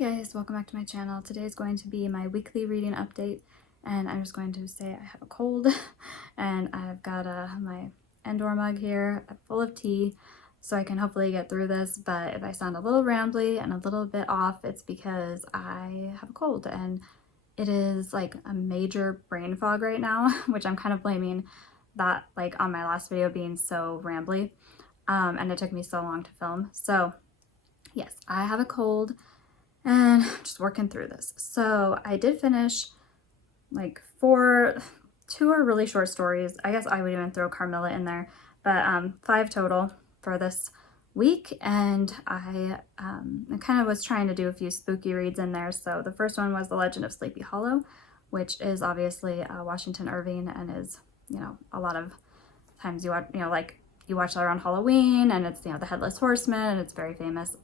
guys, welcome back to my channel. Today is going to be my weekly reading update, and I'm just going to say I have a cold and I've got my Endor mug here full of tea so I can hopefully get through this. But if I sound a little rambly and a little bit off, it's because I have a cold and it is like a major brain fog right now, which I'm kind of blaming that like on my last video being so rambly, and it took me so long to film. So yes, I have a cold and I'm just working through this. So I did finish like two are really short stories. I guess I would even throw Carmilla in there, but 5 total for this week. And I kind of was trying to do a few spooky reads in there. So the first one was The Legend of Sleepy Hollow, which is obviously Washington Irving, and is, a lot of times you watch that around Halloween, and it's, the Headless Horseman, and it's very famous.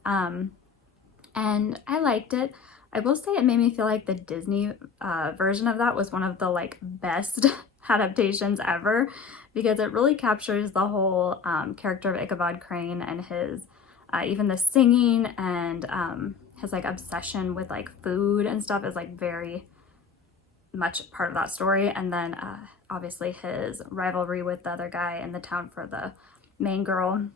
And I liked it. I will say it made me feel like the Disney version of that was one of the best adaptations ever, because it really captures the whole character of Ichabod Crane and his even the singing, and his obsession with food and stuff is very much part of that story. And then obviously his rivalry with the other guy in the town for the main girl.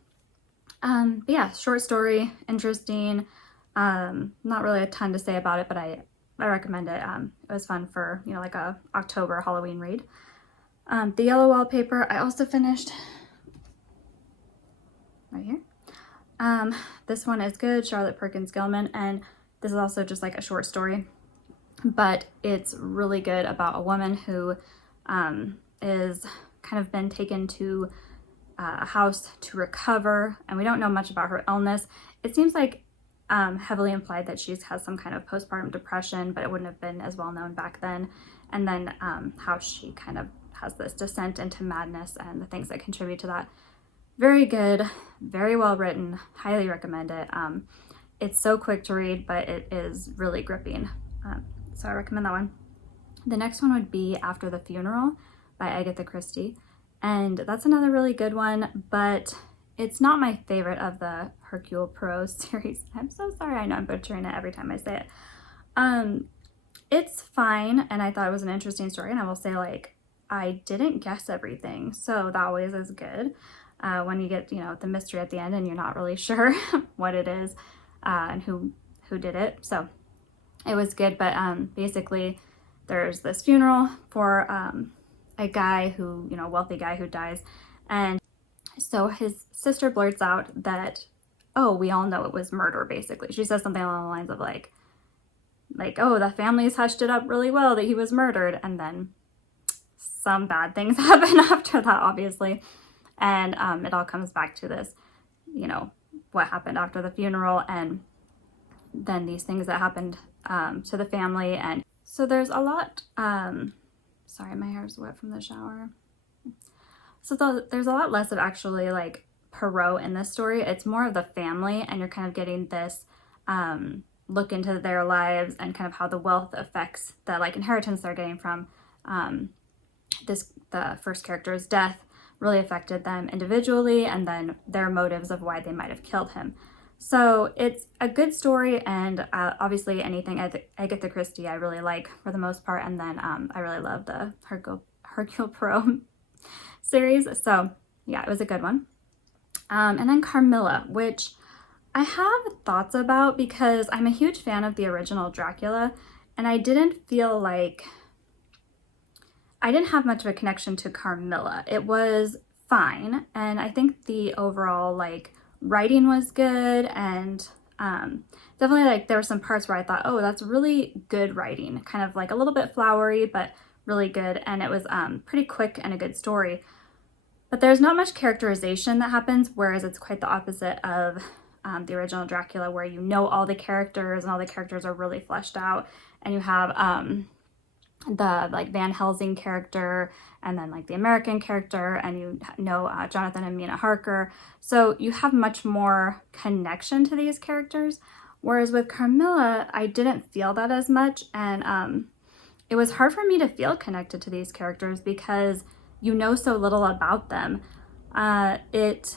But yeah, short story, interesting. Not really a ton to say about it, but I recommend it. It was fun for, like a October Halloween read. The Yellow Wallpaper, I also finished right here. This one is good, Charlotte Perkins Gilman, and this is also just a short story, but it's really good about a woman who is kind of been taken to a house to recover, and we don't know much about her illness. It seems heavily implied that she has some kind of postpartum depression, but it wouldn't have been as well known back then. And then how she kind of has this descent into madness and the things that contribute to that. Very good, very well written, highly recommend it. It's so quick to read, but it is really gripping. So I recommend that one. The next one would be After the Funeral by Agatha Christie. And that's another really good one, but it's not my favorite of the Hercule Poirot series. I'm so sorry, I know I'm butchering it every time I say it. It's fine, and I thought it was an interesting story, and I will say I didn't guess everything, so that always is good. When you get, the mystery at the end and you're not really sure what it is and who did it. So it was good, but basically there's this funeral for a guy who, a wealthy guy who dies, and so his sister blurts out that, oh, we all know it was murder, basically. She says something along the lines of oh, the family's hushed it up really well that he was murdered. And then some bad things happen after that, obviously. And it all comes back to this, what happened after the funeral, and then these things that happened to the family. And so there's a lot, sorry, my hair's wet from the shower. So there's a lot less of actually Poirot in this story. It's more of the family, and you're kind of getting this look into their lives and kind of how the wealth affects the inheritance they're getting from the first character's death really affected them individually, and then their motives of why they might have killed him. So it's a good story, and obviously anything Agatha Christie I really like for the most part, and then I really love the Hercule Poirot series. So yeah, it was a good one. And then Carmilla, which I have thoughts about because I'm a huge fan of the original Dracula, and I didn't feel I didn't have much of a connection to Carmilla. It was fine, and I think the overall writing was good, and definitely there were some parts where I thought, oh, that's really good writing, kind of a little bit flowery, but really good, and it was pretty quick and a good story. But there's not much characterization that happens, whereas it's quite the opposite of the original Dracula, where all the characters, and all the characters are really fleshed out, and you have the Van Helsing character, and then the American character, and Jonathan and Mina Harker. So you have much more connection to these characters, whereas with Carmilla, I didn't feel that as much, and it was hard for me to feel connected to these characters because so little about them. It's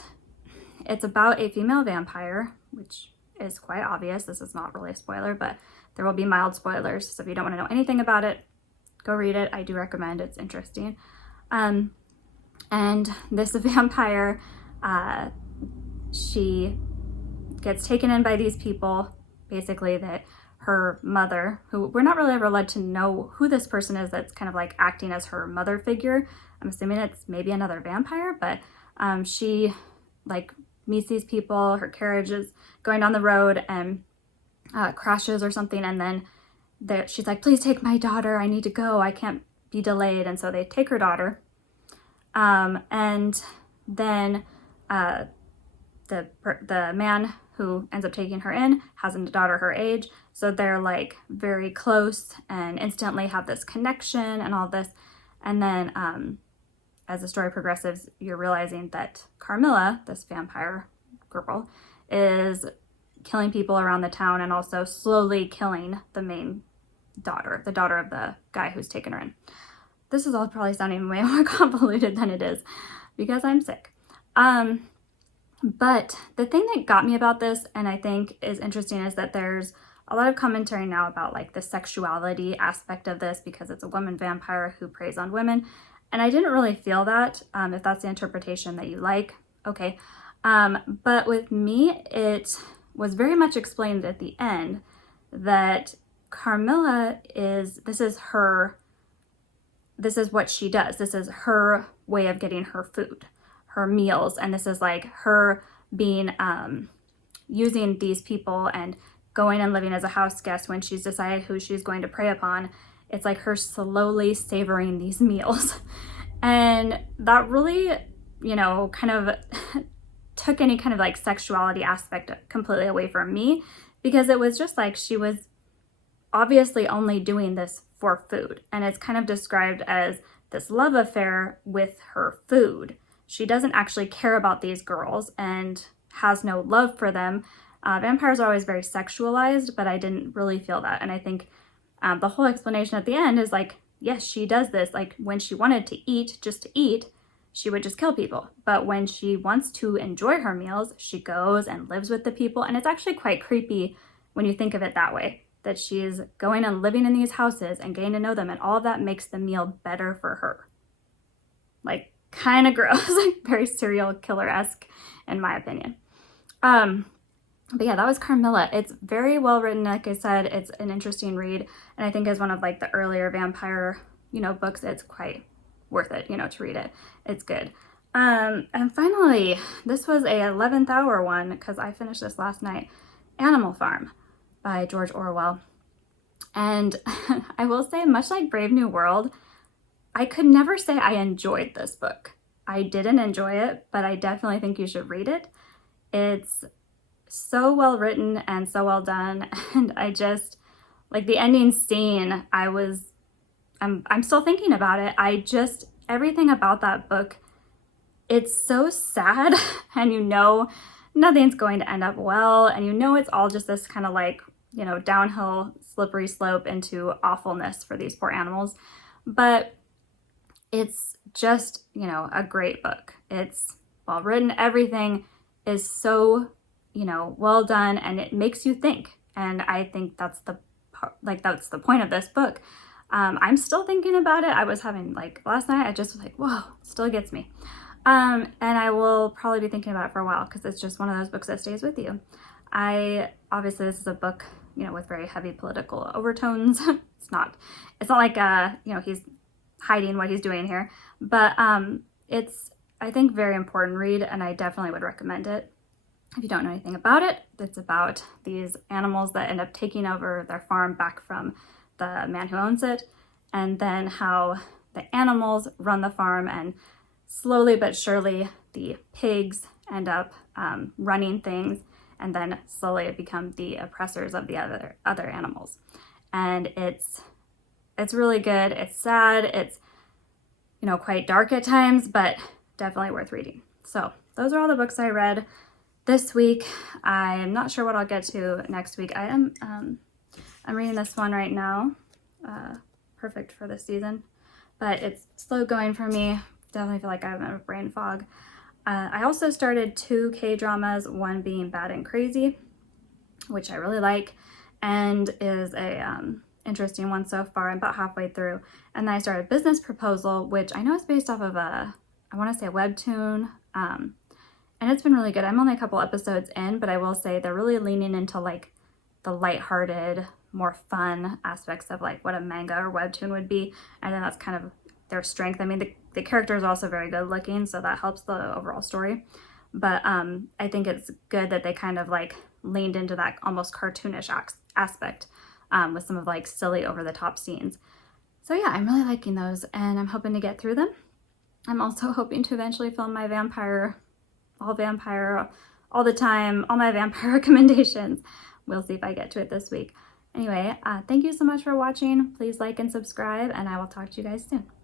about a female vampire, which is quite obvious. This is not really a spoiler, but there will be mild spoilers. So if you don't want to know anything about it, go read it. I do recommend. It's interesting. And this vampire, she gets taken in by these people, basically, that her mother, who we're not really ever led to know who this person is that's kind of like acting as her mother figure. I'm assuming it's maybe another vampire, but she like meets these people. Her carriage is going down the road and crashes or something, and then she's like, please take my daughter, I need to go, I can't be delayed. And so they take her daughter, and then the man who ends up taking her in has a daughter her age, so they're like very close and instantly have this connection and all this. And then as the story progresses, you're realizing that Carmilla, this vampire girl, is killing people around the town and also slowly killing the main daughter, the daughter of the guy who's taken her in. This is all probably sounding way more convoluted than it is because I'm sick. But the thing that got me about this, and I think is interesting, is that there's a lot of commentary now about like the sexuality aspect of this because it's a woman vampire who preys on women. And I didn't really feel that. If that's the interpretation that you like, okay. But with me, it was very much explained at the end that Carmilla this is what she does. This is her way of getting her food, her meals. And this is like her being, using these people and going and living as a house guest when she's decided who she's going to prey upon. It's like her slowly savoring these meals. And that really, kind of took any kind of like sexuality aspect completely away from me, because it was just like she was obviously only doing this for food. And it's kind of described as this love affair with her food. She doesn't actually care about these girls and has no love for them. Vampires are always very sexualized, but I didn't really feel that. And I think the whole explanation at the end is like, yes, she does this. Like when she wanted to eat, just to eat, she would just kill people. But when she wants to enjoy her meals, she goes and lives with the people. And it's actually quite creepy when you think of it that way, that she's going and living in these houses and getting to know them. And all of that makes the meal better for her. Like kind of gross, like very serial killer-esque in my opinion. But yeah, that was Carmilla. It's very well written. Like I said, it's an interesting read. And I think as one of like the earlier vampire, books, it's quite worth it, to read it. It's good. And finally, this was a 11th hour one because I finished this last night. Animal Farm by George Orwell. And I will say, much like Brave New World, I could never say I enjoyed this book. I didn't enjoy it, but I definitely think you should read it. It's so well written and so well done, and I just like the ending scene. I'm still thinking about it. Everything about that book, it's so sad, and nothing's going to end up well, and it's all just this kind of like downhill slippery slope into awfulness for these poor animals. But it's just a great book. It's well written. Everything is so well done, and it makes you think. And I think that's the point of this book. I'm still thinking about it. I was having last night, I just was like, whoa, it still gets me. And I will probably be thinking about it for a while because it's just one of those books that stays with you. Obviously this is a book, with very heavy political overtones. It's not like, he's hiding what he's doing here, but, it's, I think, very important read, and I definitely would recommend it. If you don't know anything about it, it's about these animals that end up taking over their farm back from the man who owns it, and then how the animals run the farm, and slowly but surely the pigs end up running things, and then slowly become the oppressors of the other animals. And it's really good. It's sad. It's quite dark at times, but definitely worth reading. So those are all the books I read this week. I am not sure what I'll get to next week. I'm reading this one right now. Perfect for this season, but it's slow going for me. Definitely feel like I have a brain fog. I also started 2 K-dramas, one being Bad and Crazy. which I really like, and is a interesting one so far. I'm about halfway through. And then I started Business Proposal, which I know is based off of I want to say a webtoon, and it's been really good. I'm only a couple episodes in, but I will say they're really leaning into like the lighthearted, more fun aspects of like what a manga or webtoon would be. And then that's kind of their strength. I mean, the character is also very good looking, so that helps the overall story. But I think it's good that they kind of like leaned into that almost cartoonish aspect with some of like silly over the top scenes. So yeah, I'm really liking those, and I'm hoping to get through them. I'm also hoping to eventually film my all the time, all my vampire recommendations. We'll see if I get to it this week. Anyway, thank you so much for watching. Please like and subscribe, and I will talk to you guys soon.